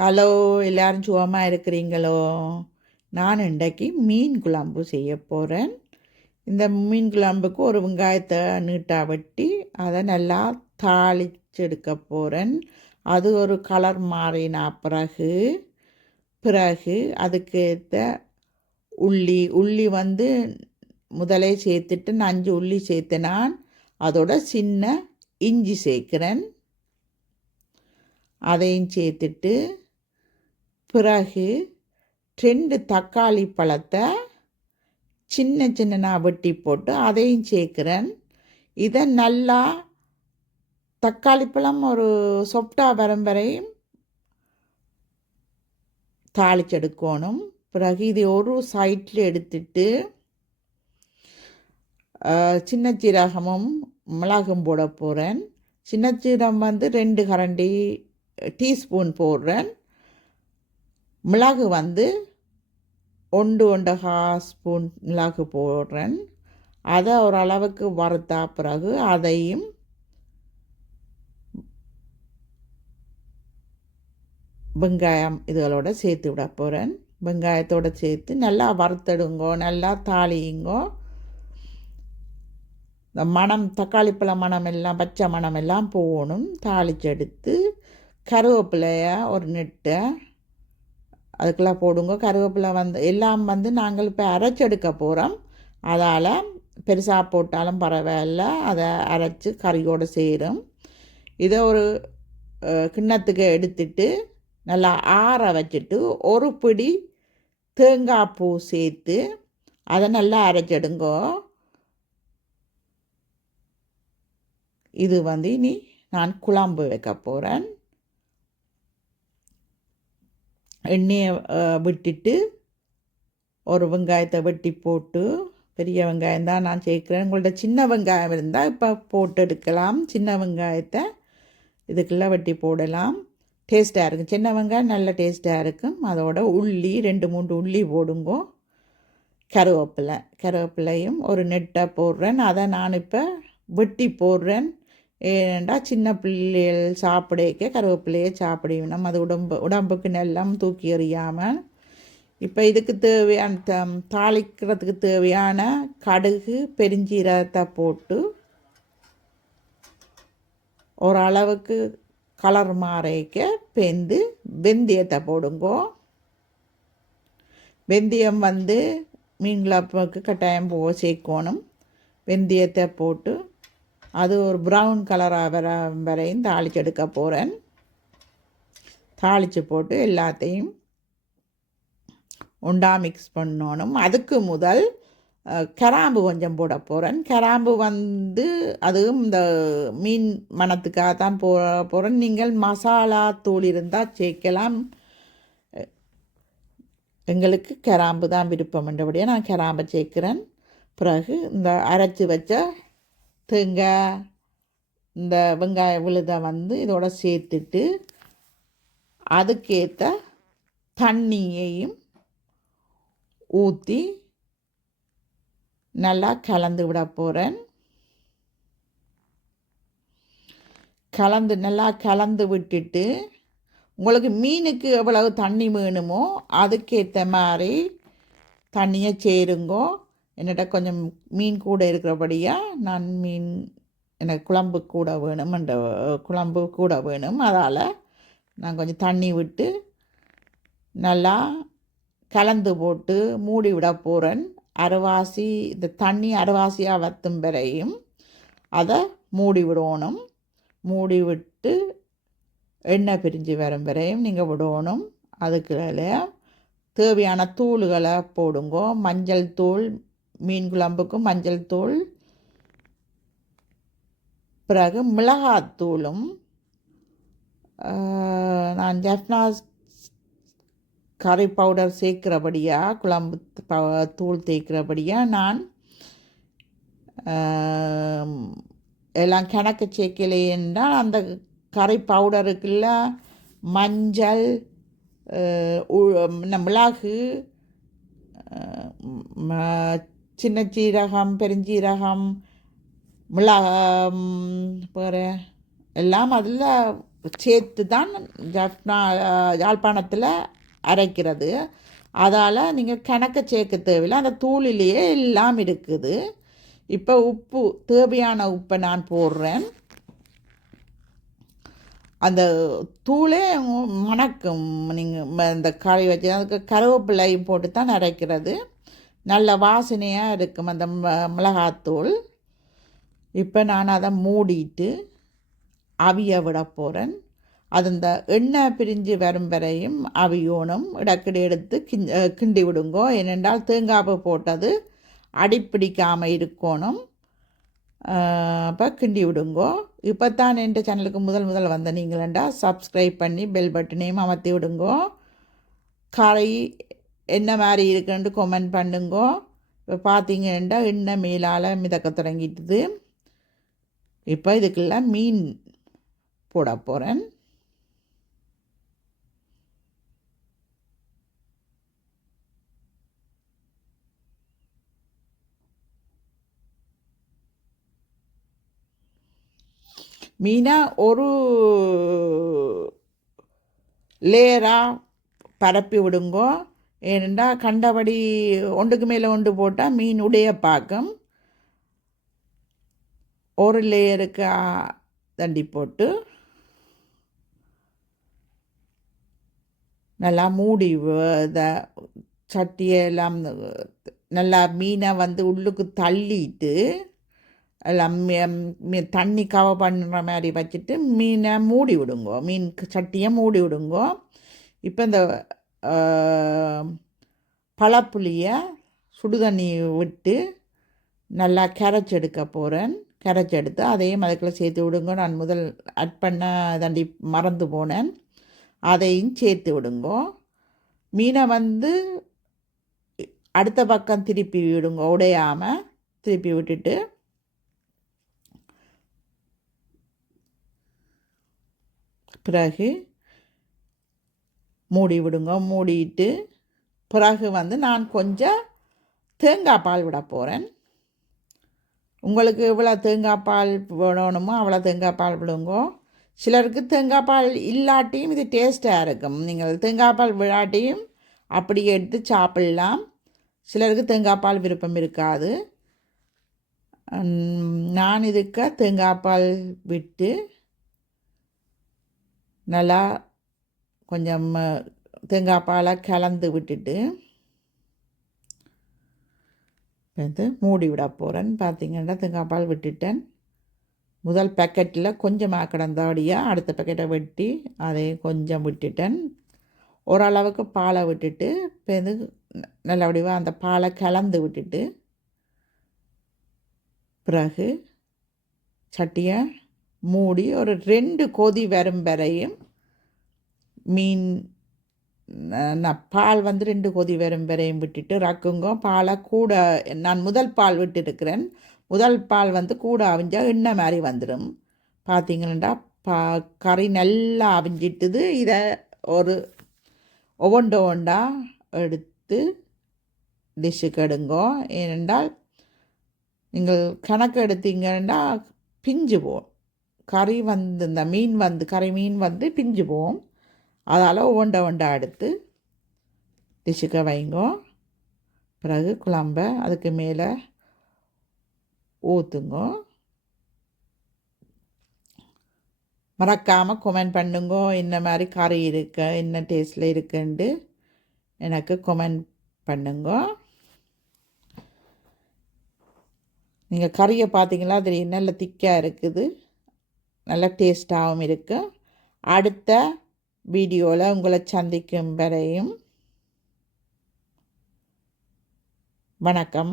Hello, எல்லாரும் சுகமாக இருக்கிறீங்களோ? நான் இன்றைக்கு மீன் குழம்பு செய்ய போகிறேன். இந்த மீன் குழம்புக்கு ஒரு வெங்காயத்தை நீட்டாக வெட்டி அதை நல்லா தாளிச்செடுக்க போகிறேன். அது ஒரு கலர் மாறின பிறகு பிறகு அதுக்கேற்ற உள்ளி வந்து முதலே சேர்த்துட்டு 5 உள்ளி சேர்த்து நான் அதோட சின்ன இஞ்சி சேர்க்குறேன். அதையும் சேர்த்துட்டு பிறகு 2 தக்காளி பழத்தை சின்ன சின்ன வெட்டி போட்டு அதையும் சேர்க்குறேன். இதை நல்லா தக்காளி பழம் ஒரு சொப்டா வரும் வரையும் தாளிச்செடுக்கணும். பிறகு இது ஒரு சைட்டில் எடுத்துட்டு சின்ன சீரகமும் மிளகும் போட போகிறேன். சின்ன சீரகம் வந்து 2 கரண்டி டீஸ்பூன் போடுறேன். மிளகு வந்து 1.5 ஸ்பூன் மிளகு போடுறேன். அதை ஓரளவுக்கு வறுத்தா பிறகு அதையும் வெங்காயம் இதுகளோட சேர்த்து விட போகிறேன். வெங்காயத்தோடு சேர்த்து நல்லா வறுத்தடுங்கோ, நல்லா தாளியுங்கோ. இந்த மணம் தக்காளி பழ மணம் எல்லாம் பச்சை மணம் எல்லாம் போகணும். தாளிச்செடுத்து கருவேப்பிலையை ஒரு நெட்டை அதுக்கெல்லாம் போடுங்க. கருவேப்பிலை வந்து எல்லாம் வந்து நாங்கள் இப்போ அரைச்செடுக்க போகிறோம். அதால் பெருசாக போட்டாலும் பரவாயில்ல, அதை அரைச்சி கறியோடு சேரும். இதை ஒரு கிண்ணத்துக்கு எடுத்துட்டு நல்லா ஆற வச்சுட்டு ஒரு பிடி தேங்காய் பூ சேர்த்து அதை நல்லா அரைச்செடுங்கோ. இது வந்து இனி நான் குழம்பு வைக்க போகிறேன். எண்ணெயை விட்டுட்டு ஒரு வெங்காயத்தை வெட்டி போட்டு, பெரிய வெங்காயம் தான் நான் சேர்க்குறேன். உங்கள்ட்ட சின்ன வெங்காயம் இருந்தால் இப்போ போட்டு எடுக்கலாம். சின்ன வெங்காயத்தை இதுக்குள்ளே வெட்டி போடலாம். டேஸ்ட்டாக இருக்கும். சின்ன வெங்காயம் நல்ல டேஸ்ட்டாக இருக்கும். அதோட உள்ளி 2-3 உள்ளி போடுங்கோ. கருவேப்பிலையும் ஒரு நெட்டை போடுறேன். அதை நான் இப்போ வெட்டி போடுறேன். ஏனெண்டா சின்ன பிள்ளைகள் சாப்பிடக்க கருவேப்பிலையே சாப்பிடுவோம். நம்ம அது உடம்புக்கு நெல்லாம் தூக்கி எறியாமல். இப்போ இதுக்கு தேவையான தாளிக்கிறதுக்கு தேவையான கடுகு பெருஞ்சீரகத்தை போட்டு ஓரளவுக்கு கலர் மாறைக்க வெந்தயத்தை போடுங்கோ. வெந்தயம் வந்து மீன் குழம்புக்கு கட்டாயம் சேர்க்கணும். வெந்தயத்தை போட்டு அது ஒரு ப்ரௌன் கலராக வர வரையும் தாளிச்செடுக்க போகிறேன். தாளித்து போட்டு எல்லாத்தையும் உண்டா மிக்ஸ் பண்ணணும். அதுக்கு முதல் கிராம்பு கொஞ்சம் போட போகிறேன். கிராம்பு வந்து அதுவும் இந்த மீன் மணத்துக்காக தான் போகிறேன். நீங்கள் மசாலா தூள் இருந்தால் சேர்க்கலாம். எங்களுக்கு கிராம்பு தான் விருப்பம் என்றபடியே நான் கிராம்பை சேர்க்குறேன். பிறகு இந்த அரைச்சி வச்ச தேங்காய் இந்த வெங்காய விழுதை வந்து இதோட சேர்த்துட்டு அதுக்கேற்ற தண்ணியையும் ஊற்றி நல்லா கலந்து விட போகிறேன். நல்லா கலந்து விட்டுட்டு உங்களுக்கு மீனுக்கு எவ்வளவு தண்ணி வேணுமோ அதுக்கேற்ற மாதிரி தண்ணியை சேருங்கோ. என்னட்ட கொஞ்சம் மீன் கூட இருக்கிறபடியாக நான் எனக்கு குழம்பு கூட வேணும். அதால் நான் கொஞ்சம் தண்ணி விட்டு நல்லா கலந்து போட்டு மூடி விட போகிறேன். அரைவாசி இந்த தண்ணி அரைவாசியாக வற்றும் வரையும் அதை மூடி விடணும். மூடி விட்டு எண்ணெய் பிரிஞ்சு வரும் வரையும் நீங்கள் விடணும். அதுக்குள்ள தேவையான தூள்களை போடுங்கோ. மஞ்சள் தூள், மீன் குழம்புக்கு மஞ்சள் தூள், பிறகு மிளகாத்தூளும் நான் ஜெஃப்னாஸ் கறி பவுடர் சேர்க்கிறபடியாக குழம்பு தூள் சேர்க்கிறபடியாக நான் எல்லாம் கணக்கு சேர்க்கலை என்றால் அந்த கறி பவுடருக்குள்ள மஞ்சள், மிளகு, சின்ன சீரகம், பெருஞ்சீரகம், வேறு எல்லாம் அதில் சேர்த்து தான் யாழ்ப்பாணத்தில் அரைக்கிறது. அதால் நீங்கள் கணக்க சேர்க்க தேவையில்லை, அந்த தூளிலேயே எல்லாம் இருக்குது. இப்போ உப்பு, தேவையான உப்பை நான் போடுறேன். அந்த தூளே மணக்கும். நீங்கள் இந்த கறி வச்சு அதுக்கு கருவேப்பிலையும் போட்டு தான் அரைக்கிறது. நல்ல வாசனையாக இருக்கும் அந்த மிளகாத்தூள். இப்போ நான் அதை மூடிட்டு அவிய விட போகிறேன். அது இந்த எண்ணெய் பிரிஞ்சு வரும் வரையும் அவியோனும் இடக்கடி எடுத்து கிண்டி விடுங்கோ. ஏனென்றால் தேங்காய் போட்டது அடிப்பிடிக்காமல் இருக்கணும். அப்போ கிண்டி விடுங்கோ. இப்போ தான் என் சேனலுக்கு முதல் வந்த நீங்களா சப்ஸ்கிரைப் பண்ணி பெல் பட்டனையும் அமர்த்தி விடுங்கோ. கறி என்ன மாதிரி இருக்குன்ட்டு கமெண்ட் பண்ணுங்கோ. இப்போ பார்த்தீங்கன்னா எண்ணெய் மேலால் மிதக்க தொடங்கிட்டுது. இப்போ இதுக்கெல்லாம் மீன் போட போகிறேன். மீனை ஒரு லேயராக பரப்பி விடுங்கோ. ஏனெண்டா கண்டபடி ஒன்றுக்கு மேலே ஒன்று போட்டால் மீன் உடைய பார்க்கும். ஒரு லேயருக்கு தண்டி போட்டு நல்லா மூடி சட்டியெல்லாம் நல்லா மீனை உள்ளுக்கு தள்ளிட்டு எல்லாம் தண்ணி கவர் பண்ணுற மாதிரி வச்சுட்டு மீனை மூடி விடுங்கோ. மீன் சட்டியை மூடி விடுங்கோ. இப்போ இந்த பழப்புளியை சுடுதண்ணி விட்டு நல்லா கரைச்செடுக்க போகிறேன். கரைச்செடுத்து அதையும் அதுக்குள்ளே சேர்த்து விடுங்க. நான் முதல் ஆட் பண்ண தண்டி மறந்து போனேன், அதையும் சேர்த்து விடுங்கோ. மீனை அடுத்த பக்கம் திருப்பி விடுங்க, உடையாமல் திருப்பி விட்டுட்டு பிறகு மூடி விடுங்க. மூடிட்டு பிறகு நான் கொஞ்சம் தேங்காய் பால் விட போகிறேன். உங்களுக்கு இவ்வளோ தேங்காய் பால் விடணுமோ அவ்வளோ தேங்காய் பால் விடுங்கோ. சிலருக்கு தேங்காய் பால் இல்லாட்டியும் இது டேஸ்ட்டாக இருக்கும். நீங்கள் தேங்காய் பால் விடாட்டியும் அப்படி எடுத்து சாப்பிடலாம். சிலருக்கு தேங்காய் பால் விருப்பம் இருக்காது. நான் இதுக்கு தேங்காய் பால் விட்டு நல்லா கொஞ்சம் தேங்காய் பாலை கலந்து விட்டுட்டு மூடி விட போகிறேன். பார்த்திங்கன்னா தேங்காய் பால் விட்டுட்டேன். முதல் பேக்கெட்டில் கொஞ்சமாக கிடந்தபடியாக அடுத்த பேக்கெட்டை வெட்டி அதை கொஞ்சம் விட்டுட்டேன். ஓரளவுக்கு பாலை விட்டுட்டு இப்போ நல்லபடியாக அந்த பாலை கலந்து விட்டுட்டு பிறகு சட்டியை மூடி ஒரு 2 கொதி வரும் வரையும் மீன் பால் 2 கொதி வரும் வரையும் விட்டுட்டு ரக்குங்க. பாலை கூட நான் முதல் பால் விட்டுருக்கிறேன். முதல் பால் கூட அவிஞ்சால் எண்ணெய் மாதிரி வந்துடும். பார்த்திங்கன்னா கறி நல்லா அவிஞ்சிட்டுது. இதை ஒரு ஒவ்வொண்டா எடுத்து டிஷ்ஷுக்கு எடுங்கோ. ஏனென்றால் நீங்கள் கணக்கு எடுத்தீங்கன்னா பிஞ்சு போகும். கறி இந்த மீன் கறி மீன் பிஞ்சு போகும். அதால் ஒவ்வொண்டா எடுத்து டிஷ்ஷுக்கு வைங்கோ. பிறகு குழம்ப அதுக்கு மேலே ஊற்றுங்கோ. மறக்காமல் கமெண்ட் பண்ணுங்கோ. இந்த மாதிரி கறி இருக்கு, என்ன டேஸ்ட்டில் இருக்குன்ட்டு எனக்கு கமெண்ட் பண்ணுங்கோ. நீங்கள் கறியை பார்த்தீங்களா தெரியும், நல்ல திக்காக இருக்குது, நல்ல டேஸ்ட்டாகவும் இருக்குது. அடுத்த வீடியோவில் உங்களை சந்திக்கும் வரையும் வணக்கம்.